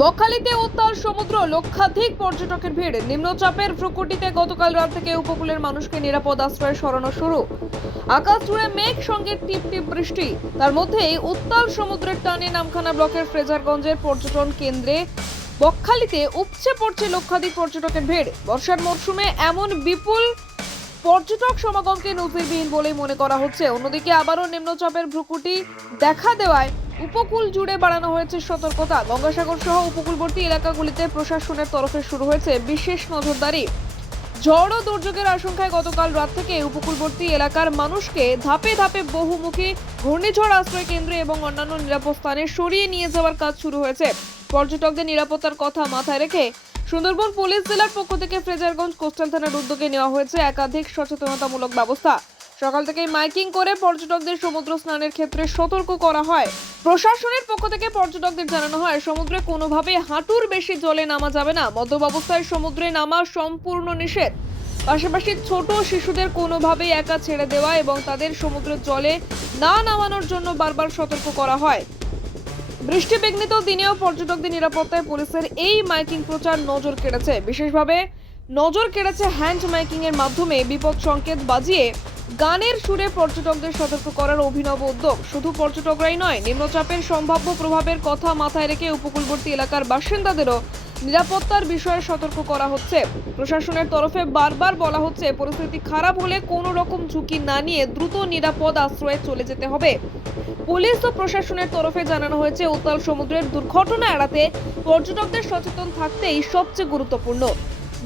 বকখালিতে উত্তাল সমুদ্র, লক্ষাধিক পর্যটকের ভিড়। নিম্নচাপের ভ্রুকুটিতে গতকাল রাত থেকে উপকূলের মানুষকে নিরাপদ আশ্রয়ে সরানো শুরু। আকাশ জুড়ে মেঘ সঙ্গে টিপ টিপ বৃষ্টি। তার মধ্যেই উত্তাল সমুদ্রের টানে নামখানা ব্লকের ফ্রেজারগঞ্জের পর্যটন কেন্দ্রে বকখালিতে উপচে পড়ছে লক্ষাধিক পর্যটকের ভিড়। বর্ষার মরশুমে এমন বিপুল পর্যটক সমাগমকে নজিরবিহীন বলেই মনে করা হচ্ছে। অন্যদিকে আবারও নিম্নচাপের ভ্রুকুটি দেখা দেওয়ায় উপকূল জুড়ে বাড়ানো হয়েছে সতর্কতা। গঙ্গাসাগর সহ উপকূলবর্তী এলাকাগুলিতে প্রশাসনের তরফে শুরু হয়েছে বিশেষ নজরদারি। ঝড় ও দুর্যোগের আশঙ্কায় গতকাল রাত থেকে উপকূলবর্তী এলাকার মানুষকে ধাপে ধাপে বহুমুখী ঘূর্ণিঝড় আশ্রয় কেন্দ্রে এবং অন্যান্য নিরাপদ স্থানে সরিয়ে নিয়ে যাওয়ার কাজ শুরু হয়েছে। পর্যটকদের নিরাপত্তার কথা মাথায় রেখে সুন্দরবন পুলিশ জেলার পক্ষ থেকে ফ্রেজারগঞ্জ কোস্টাল থানার উদ্যোগে নেওয়া হয়েছে একাধিক সচেতনতামূলক ব্যবস্থা। সকাল থেকেই মাইকিং করে পর্যটকদের সমুদ্র স্নানের ক্ষেত্রে সতর্ক করা হয়। প্রশাসনের পক্ষ থেকে পর্যটকদের জানানো হয়, সমুদ্রে কোনোভাবে হাঁটুর বেশি জলে নামা যাবে না। মদ্যপ অবস্থায় সমুদ্রে নামা সম্পূর্ণ নিষেধ। পাশাপাশি ছোট শিশুদের কোনোভাবেই একা ছেড়ে দেওয়া এবং তাদের সমুদ্রের জলে না নামানোর জন্য বারবার সতর্ক করা হয়। বৃষ্টিবিঘ্নিত দিনেও পর্যটকদের নিরাপত্তায় পুলিশের এই মাইকিং প্রচার নজর কেড়েছে। বিশেষভাবে নজর কেড়েছে হ্যান্ড মাইকিং এর মাধ্যমে বিপদ সংকেত বাজিয়ে গানের সুরে পর্যটকদের সতর্ক করার অভিনব উদ্যোগ। শুধু পর্যটকরাই নয়, নিম্নচাপের সম্ভাব্য প্রভাবের কথা মাথায় রেখে উপকূলবর্তী এলাকার বাসিন্দাদেরও নিরাপত্তার বিষয়ে সতর্ক করা হচ্ছে। প্রশাসনের তরফে বারবার বলা হচ্ছে, পরিস্থিতি খারাপ হলে কোনো রকম ঝুঁকি না নিয়ে দ্রুত নিরাপদ আশ্রয়ে চলে যেতে হবে। পুলিশ ও প্রশাসনের তরফে জানানো হয়েছে, উত্তাল সমুদ্রের দুর্ঘটনা এড়াতে পর্যটকদের সচেতন থাকতেই সবচেয়ে গুরুত্বপূর্ণ।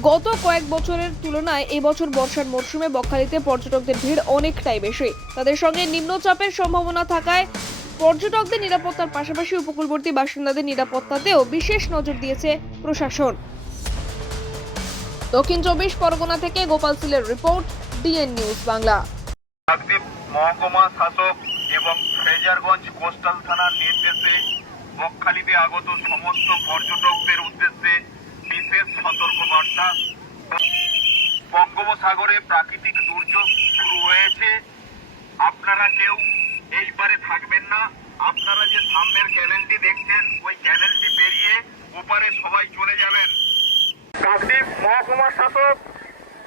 গত কয়েক বছরের তুলনায় এবছর বর্ষার মরশুমে বকখালিতে পর্যটকদের ভিড় অনেকটাই বেশি। তাদের সঙ্গে নিম্নচাপের সম্ভাবনা থাকায় পর্যটকদের নিরাপত্তার পাশাপাশি উপকূলবর্তী বাসিন্দাদের নিরাপত্তাতেও বিশেষ নজর দিয়েছে প্রশাসন। দক্ষিণ 24 পরগনা থেকে গোপাল সিলের রিপোর্ট, ডিএন নিউজ বাংলা। মহকুমা শাসক এবং ফ্রেজারগঞ্জ কোস্টাল থানার নির্দেশে বকখালিতে আগত সমস্ত পর্যটকদের উদ্দেশ্যে বিশেষ সতর্কবার্তা। বঙ্গোপসাগরে প্রাকৃতিক দুর্যোগ শুরু হয়েছে। আপনারা কেউ এই পারে থাকবেন না। আপনারা যে সামনের ক্যানেলটি দেখছেন, ওই ক্যানেলটি পেরিয়ে ওপারে সবাই চলে যাবেন। কাকদ্বীপ মহকুমা শাসক,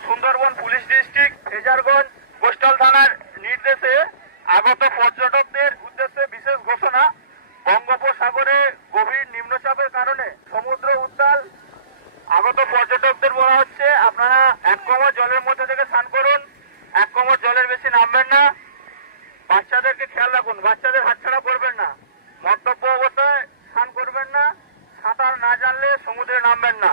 Sundarban police district, Fraserganj coastal থানার নির্দেশে আগত পর্যটকদের উদ্দেশ্যে বিশেষ ঘোষণা। বঙ্গোপসাগরে গভীর নিম্নচাপের কারণে সমুদ্র উত্তাল। আগত পর্যটকদের বলা হচ্ছে, আপনারা 1 কোমর জলের মধ্যে থেকে স্নান করুন। 1 কোমর জলের বেশি নামবেন না। বাচ্চাদেরকে খেয়াল রাখুন, বাচ্চাদের হাতছাড়া করবেন না। মদ্যপ অবস্থায় স্নান করবেন না। সাঁতার না জানলে সমুদ্রে নামবেন না।